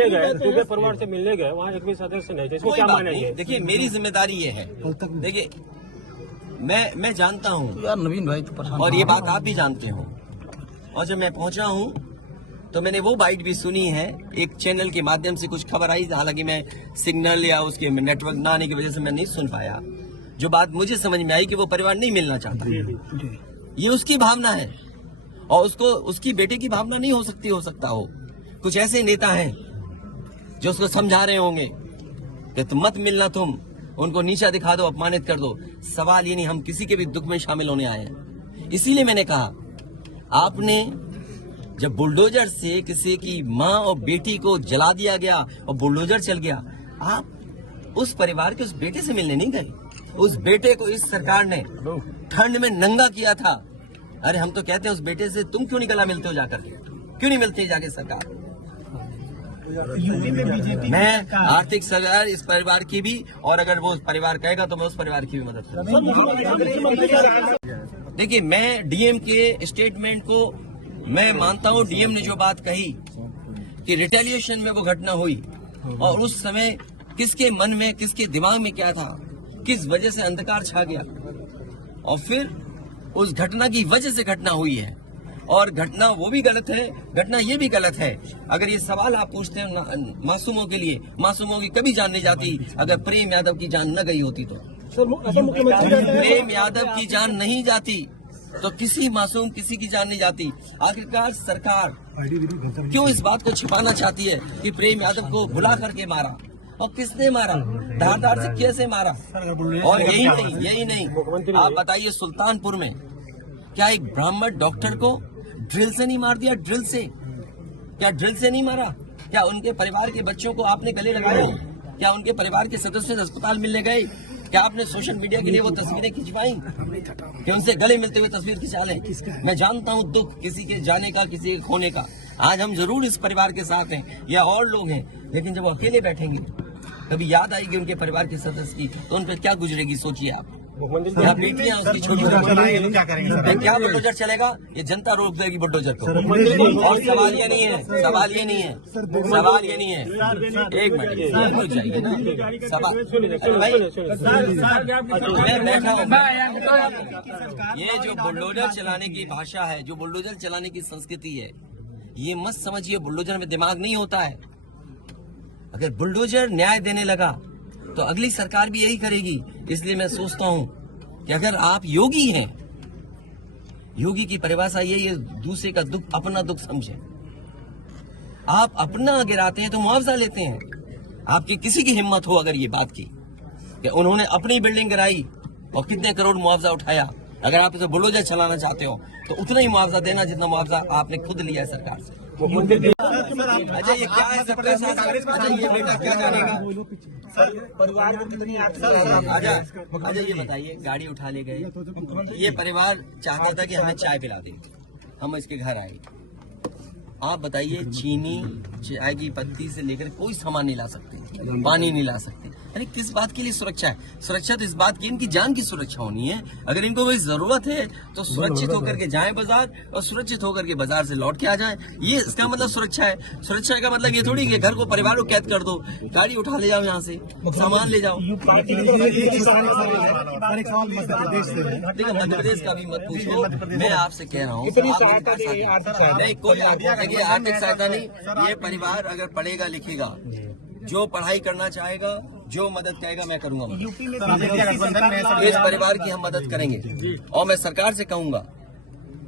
मिलने गए, दूसरे परिवार से मिलने गए, वहाँ एक भी सदस्य नहीं थे, इसको क्या मानेंगे? देखिए मेरी जिम्मेदारी ये है, देखिए मैं जानता हूँ यार नवीन भाई तो परेशान, और ये बात आप भी जानते हो, और जब मैं पहुंचा हूँ तो मैंने वो बाइट भी सुनी है, एक चैनल के माध्यम से कुछ खबर आई, हालांकि मैं सिग्नल या उसके नेटवर्क ना आने की वजह से मैं नहीं सुन पाया। जो बात मुझे समझ में आई कि वो परिवार नहीं मिलना चाहता, ये उसकी भावना है और उसको उसकी बेटे की भावना नहीं हो सकता हो। कुछ ऐसे नेता हैं जो उसको समझा रहे होंगे कि तुम मत मिलना, तुम उनको नीचा दिखा दो, अपमानित कर दो। सवाल ये नहीं, हम किसी के भी दुख में शामिल होने आए हैं। इसीलिए मैंने कहा, आपने जब बुलडोजर से किसी की माँ और बेटी को जला दिया गया और बुलडोजर चल गया, आप उस परिवार के उस बेटे से मिलने नहीं गए। उस बेटे को इस सरकार ने ठंड में नंगा किया था। अरे हम तो कहते हैं उस बेटे से तुम क्यों नहीं गला मिलते हो जाकर, क्यों नहीं मिलते जाके सरकार। यूपी में बीजेपी मैं आर्थिक सहायता इस परिवार की भी, और अगर वो उस परिवार कहेगा तो मैं उस परिवार की भी मदद करूंगा। देखिए मैं डीएम के स्टेटमेंट को मैं मानता हूं। डीएम ने जो बात कही कि रिटेलिएशन में वो घटना हुई और उस समय किसके मन में, किसके दिमाग में क्या था, किस वजह से अंधकार छा गया और फिर उस घटना की वजह से घटना हुई है। और घटना वो भी गलत है, घटना ये भी गलत है। अगर ये सवाल आप पूछते हैं मासूमों के लिए, मासूमों की कभी जान नहीं जाती अगर प्रेम यादव की जान न गई होती तो। प्रेम यादव की जान नहीं जाती तो किसी मासूम किसी की जान नहीं जाती। आखिरकार सरकार क्यों इस बात को छिपाना चाहती है कि प्रेम यादव को भुला करके मारा, और किसने मारा, धारदार से कैसे मारा। और यही नहीं आप बताइए, सुल्तानपुर में क्या एक ब्राह्मण डॉक्टर को ड्रिल से नहीं मार दिया? ड्रिल से, क्या ड्रिल से नहीं मारा? क्या उनके परिवार के बच्चों को आपने गले लगाए? क्या उनके परिवार के सदस्य अस्पताल मिलने गए? क्या आपने सोशल मीडिया के लिए वो तस्वीरें खिंचवाई कि उनसे गले मिलते हुए तस्वीर खिंचा लें? मैं जानता हूँ दुख किसी के जाने का, किसी के खोने का। आज हम जरूर इस परिवार के साथ हैं या और लोग हैं, लेकिन जब वो अकेले बैठेंगे कभी याद आएगी उनके परिवार के सदस्य की, तो उन पर क्या गुजरेगी सोचिए आप। क्या बेटियां उसकी छोटी क्या बुलडोजर चलेगा? ये जनता रोक देगी बुलडोजर को। और सवाल ये नहीं है, सवाल ये नहीं है, सवाल ये नहीं है। एक मिनट हो जाएगी ना सवाल। मैं बैठा हूँ, ये जो बुलडोजर चलाने की भाषा है, जो बुलडोजर चलाने की संस्कृति है, ये मत समझिए बुलडोजर में दिमाग नहीं होता है। अगर बुलडोजर न्याय देने लगा तो अगली सरकार भी यही करेगी। इसलिए मैं सोचता हूं कि अगर आप योगी हैं, योगी की परिभाषा यही है, दूसरे का दुख अपना दुख समझे। आप अपना गिराते हैं तो मुआवजा लेते हैं। आपकी किसी की हिम्मत हो अगर ये बात की कि उन्होंने अपनी बिल्डिंग गिराई और कितने करोड़ मुआवजा उठाया, अगर आप इसे बुलडोजर चलाना चाहते हो तो उतना ही मुआवजा देना जितना मुआवजा आपने खुद लिया है सरकार से। अच्छा ये क्या है सबका साथ? अच्छा ये बेटा क्या जानेगा? अच्छा ये बताइए, गाड़ी उठा ले गए, ये परिवार चाहता था कि हमें चाय पिला दे, हम इसके घर आए। आप बताइए, चीनी, चाय की पत्ती से लेकर कोई सामान नहीं ला सकते, पानी नहीं ला सकते। अरे किस बात के लिए सुरक्षा है? सुरक्षा तो इस बात की इनकी जान की सुरक्षा होनी है। अगर इनको कोई जरूरत है तो सुरक्षित होकर के जाएं बाजार और सुरक्षित होकर के बाजार से लौट के आ जाएं। ये इसका मतलब सुरक्षा है। सुरक्षा का मतलब ये थोड़ी कि घर को, परिवार को कैद कर दो, गाड़ी उठा ले जाओ, यहाँ से सामान ले जाओ। देखो मध्य प्रदेश का भी मत पूछो, मैं आपसे कह रहा हूँ नहीं कोई आर्थिक सहायता नहीं। ये परिवार अगर पढ़ेगा लिखेगा, जो पढ़ाई करना चाहेगा, जो मदद कहेगा मैं करूंगा मदद। इस परिवार की हम मदद करेंगे और मैं सरकार से कहूंगा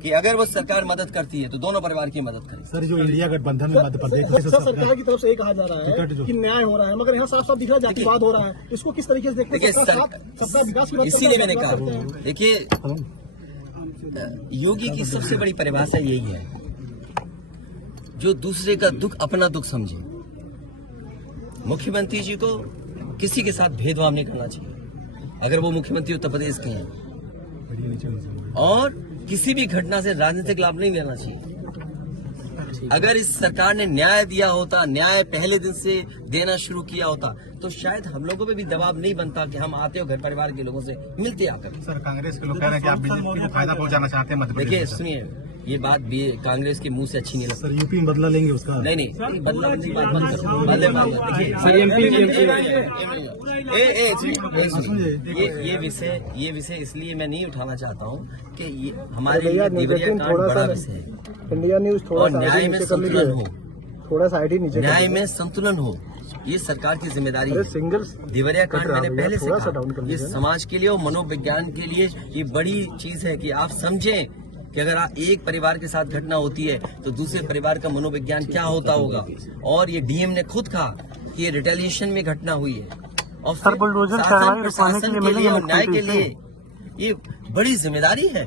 कि अगर वो सरकार मदद करती है तो दोनों परिवार की मदद करें। सर जो इंडिया गठबंधन में मध्य प्रदेश सरकार की तरफ से ये कहा जा रहा है कि न्याय हो रहा है, मगर यहाँ साफ साफ दिख रहा है जातिवाद हो रहा है। इसको किस तरीके से देखते हैं? सबका विकास की बात, इसीलिए मैंने कहा, देखिए योगी की सबसे बड़ी परिभाषा यही है, जो दूसरे का दुख अपना दुख समझे। मुख्यमंत्री जी को किसी के साथ भेदभाव नहीं करना चाहिए अगर वो मुख्यमंत्री उत्तर प्रदेश के हैं, और किसी भी घटना से राजनीतिक लाभ नहीं लेना चाहिए। अगर इस सरकार ने न्याय दिया होता, न्याय पहले दिन से देना शुरू किया होता, तो शायद हम लोगों पे भी दबाव नहीं बनता कि हम आते हो घर परिवार के लोगों से मिलते आकर। सर कांग्रेस के लोग कह रहे हैं कि आप बीजेपी को फायदा पहुंचाना चाहते हैं मध्य प्रदेश। देखिए सुनिए, ये बात भी कांग्रेस के मुंह से अच्छी नहीं लगती। सर यूपी में बदला लेंगे उसका। नहीं बदला की बात मत करो। बदले सर ये विषय इसलिए मैं नहीं उठाना चाहता हूँ कि ये हमारे लिए देवरिया कांड बड़ा विषय है इंडिया न्यूज थोड़ा और न्याय में संतुलन हो, थोड़ा साइड ही नीचे न्याय में संतुलन हो, ये सरकार की जिम्मेदारी है। सिंगल देवरिया कांड मैंने पहले से थोड़ा सा डाउन कर कहा, ये लीजिए। समाज के लिए और मनोविज्ञान के लिए ये बड़ी चीज है कि आप समझें कि अगर एक परिवार के साथ घटना होती है तो दूसरे परिवार का मनोविज्ञान क्या होता होगा। और ये डीएम ने खुद कहा कि ये रिटेलिएशन में घटना हुई है और फिर शासन प्रशासन के लिए और न्याय के लिए ये बड़ी जिम्मेदारी है।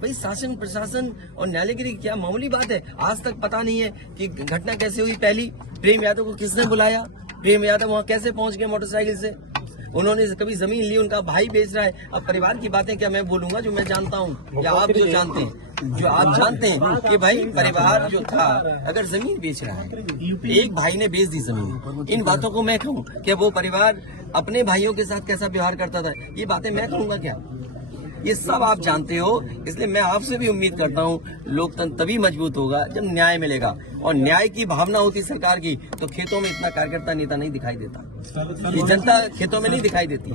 भाई शासन प्रशासन और न्यायालय के लिए क्या मामूली बात है। आज तक पता नहीं है कि घटना कैसे हुई। पहली प्रेम यादव को किसने बुलाया, प्रेम यादव वहां कैसे पहुंच गए मोटरसाइकिल से, उन्होंने कभी जमीन ली, उनका भाई बेच रहा है। अब परिवार की बातें क्या मैं बोलूंगा जो मैं जानता हूँ या आप जो जानते हैं, जो आप जानते हैं कि भाई परिवार जो था अगर जमीन बेच रहा है, एक भाई ने बेच दी जमीन, इन बातों को मैं कहूँ कि वो परिवार अपने भाइयों के साथ कैसा व्यवहार करता था, ये बातें मैं कहूँगा क्या? ये सब आप जानते हो। इसलिए मैं आपसे भी उम्मीद करता हूँ लोकतंत्र तभी मजबूत होगा जब न्याय मिलेगा और न्याय की भावना होती सरकार की तो खेतों में इतना कार्यकर्ता नेता नहीं दिखाई देता, ये जनता खेतों में नहीं दिखाई देती।